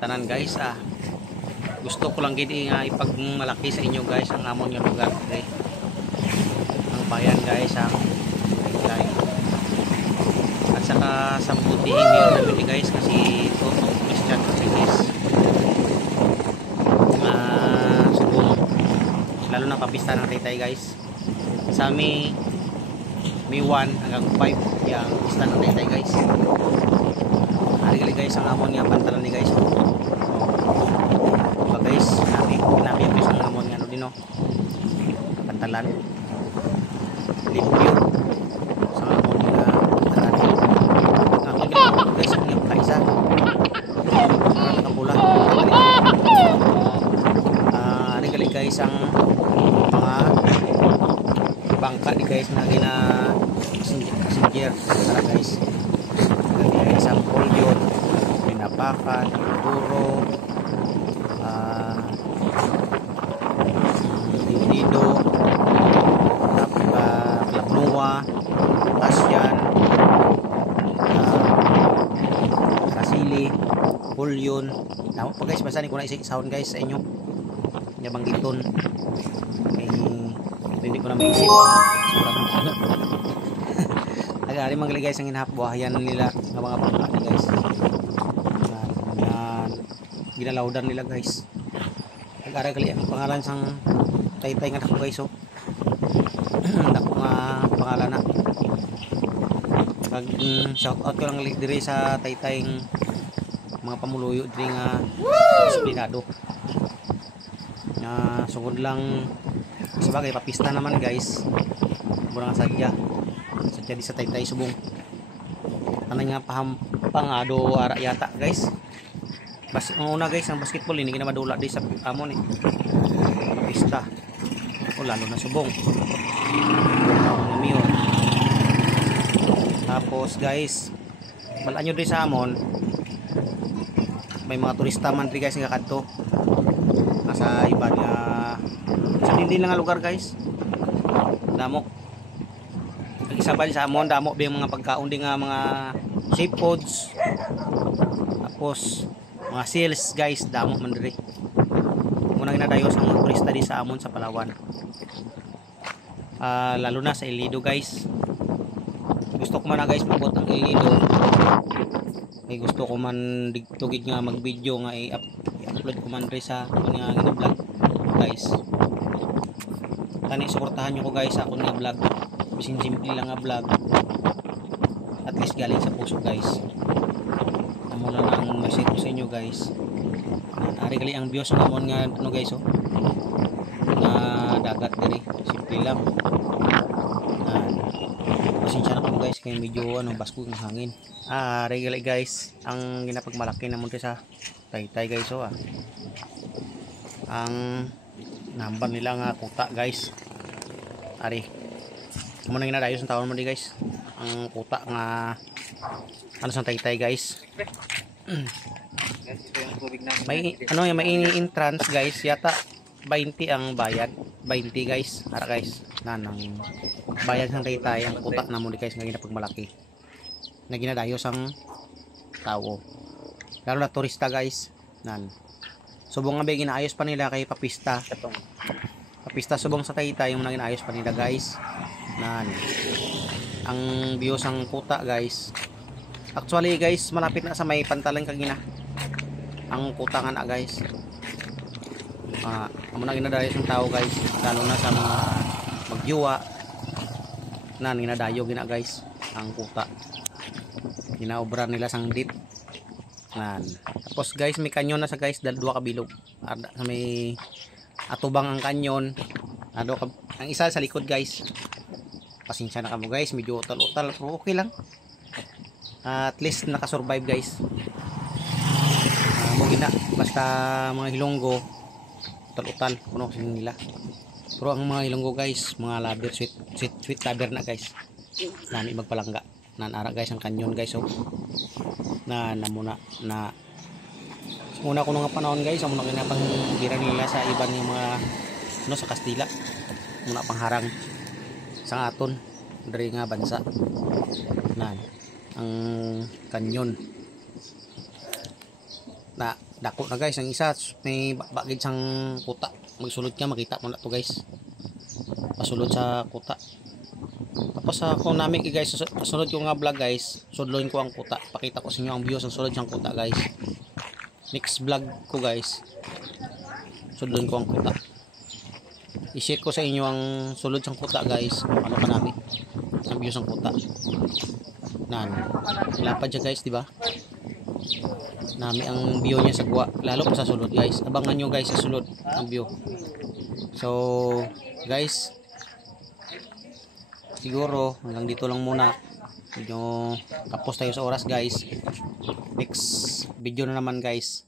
tanan guys. Gusto ko lang gid nga ipagmalaki sa inyo guys ang amon nga lugar okay? Ang bayan guys ang Taytay. At saka sambutihin niyo namin guys kasi toto Christian Capitis. Subong lalo na papista ng Taytay guys. Sa amin May 1 hanggang 5 yung pista ng Taytay guys. Hari guys ang amon nga pantalan ni guys. Guys, pinabi ko isang amon nga no dino. Pantalan. Limpyo. Sa amon nga pantalan. Amon nga guys ang yung kaisa. Sarang kapula. Hari guys ang mga bangka di guys na gina passenger para guys. Guys ang polyon, pinapakan, turo, Lido, Labnua, Asyan, Kasili, polyon. Tama po guys, basta ni ko na isa-isaon guys sa inyo. Nabanggiton. Hindi ko na maisip. Nag-aari mga guys ang hinahapbuhayan nila ng mga bangka ni guys. Yan. Ginalawdan nila guys. Nag-aari kali ang pangalan sang Taytay nga ako guys. Ako nga pangalan na. Shout out ko lang diri sa Taytay mga pamuluyo diri nga disiplinado. Sugod lang sabagay papista naman guys. Murang sadya di sa Taytay subong. Ano nga pangado ara yata guys. Ang una guys ang basketball hindi na madula di sa amon papista. O lalo na subong. Tapos guys, balaan nyo din sa amon. May mga turista man rin guys nga kadto. Nasa iba niya sa dindin nga lugar guys. Damo. Isa ba sa amon damo ba yung mga pagkaon din nga mga seafoods. Tapos mga seals guys damo man diri. Muna ginadayo sa mga turista di sa amon sa Palawan. Lalo na sa Ilido guys. Gusto ko man na guys mabot ang Ilido. Ay gusto ko man tugid nga mag-video nga i-upload ko man rin sa nga gina-vlog guys. Tani suportahan niyo ko guys sa akong nga vlog. Bisin simple lang nga vlog. At least galing sa puso guys. Amo na ang message ko sa inyo guys. Ari gali ang views ng amon nga ano guys na dagat diri simple lang. Pasensya na kamo guys kay medyo basko ng hangin. Ari gali guys ang ginapagmalaki namon sa Taytay guys ang number nila nga kuta guys. Ari mo nang ginadayo sa taon mo di guys ang kuta nga ano sa Taytay guys. May ano yung may entrance guys yata 20 ang bayad 20 guys ara guys nang bayad sang Taytay ang kuta na mo di guys nga ginapagmalaki na ginadayo sang tao lalo na turista guys nan subong nga ba ginaayos pa nila kay papista subong sa Taytay yung naginaayos pa nila guys nan ang view sang kuta guys actually guys malapit na sa may pantalan kagina ang kutangan na guys. Amo na ginadayo ng tao guys lalo na sa mga magjuwa nan ginadayo gina guys ang kuta ginaobra nila sang dit nan tapos guys may kanyon na sa guys dua ka bilog sa may atubang ang kanyon ang isa sa likod guys. Pasensya na kamo guys medyo utal-utal pero okay lang at least nakasurvive guys. Mugina basta mga Hilonggo utal-utal kuno sing nila pero ang mga Hilonggo guys mga lover sweet lover na guys nani magpalangga nan ara guys ang kanyon guys na muna na una ko nga panahon guys amo na kinapang bira nila sa iban ng mga no sa Kastila muna pangharang sa aton diri nga bansa nan ang kanyon na Dako na guys, ang isa may bagid sang kuta. Magsulod ka, makita mo na to guys. Pasulod sa kuta. Tapos kung namin guys, sunod ko nga vlog guys, sudloin ko ang kuta. Pakita ko sa inyo ang views ng sulod siyang kuta guys. Next vlog ko guys, sudloin ko ang kuta. I-share ko sa inyo ang sulod siyang kuta guys. Ano ka namin? Ang views ng kuta. Nan, lapad siya guys, di ba? Nami ang view niya sa guwa, lalo pa sa sulod guys. Abangan nyo guys sa sulod ang view. So guys, siguro hanggang dito lang muna. Medyo kapos tayo sa oras guys. Next video na naman guys.